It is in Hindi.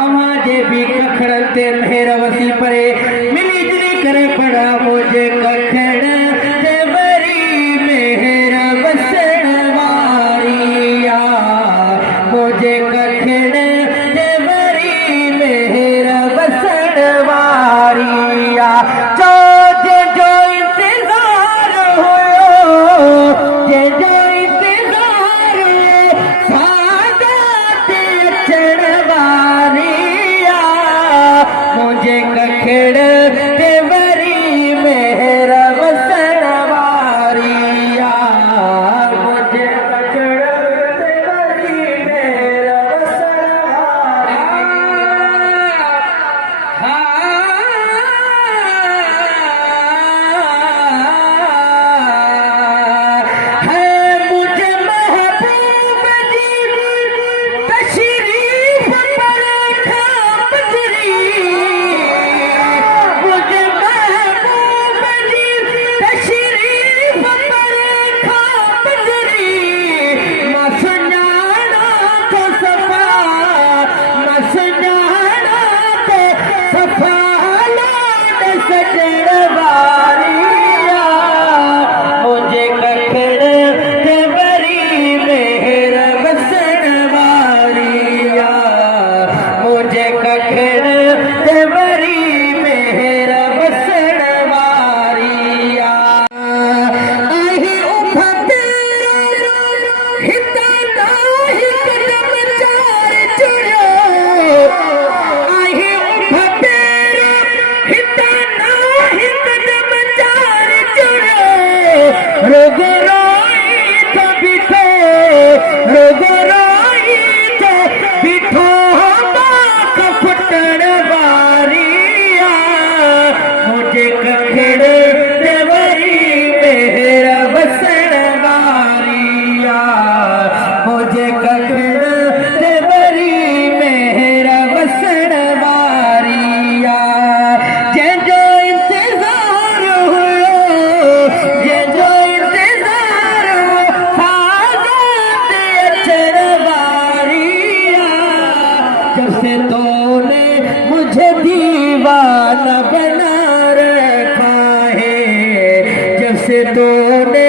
आवाजे भी कखड़ते मेहर वसी परे मिली जरी करे पड़ा मुझे कखड़ देवरी मेहर वसण वारिया मुझे कखड़ देवरी मेहर वसण वारिया जो इंतजार हो जे जो इंतजार मुझे कखड़ देवरी मेहर वसण वारिया मुझे कखड़ देवरी मेहर वसण है मुझे महबूब जी तशरीफ पर खामदरी मुझे महबूब जी तशरीफ पर खामदरी मसनाना तो सफा मसनाना तो सफा लाड सजण वारिया मुझे कखड़ देवरी मेहर वसण वारिया मुझे कखड़ देवरी मेहर वसण वारिया आही उभा तेरा हिता नाही कदम चार चुरो आही उभा तेरा हिता नाही कदम चार चुरो रोग रोई तो बिठो रोग रोई तो बिठो बाक फुटण वारिया मुझे कखड़ देवरी मेहर वसण वारिया मुझे कखड़ देवरी मेहर वसण वारिया जे जो इंतजार हुयो जे जो इंतजार हो सागत अचर वारिया जब से तूने मुझे दीवाना बना रखा है जब से तूने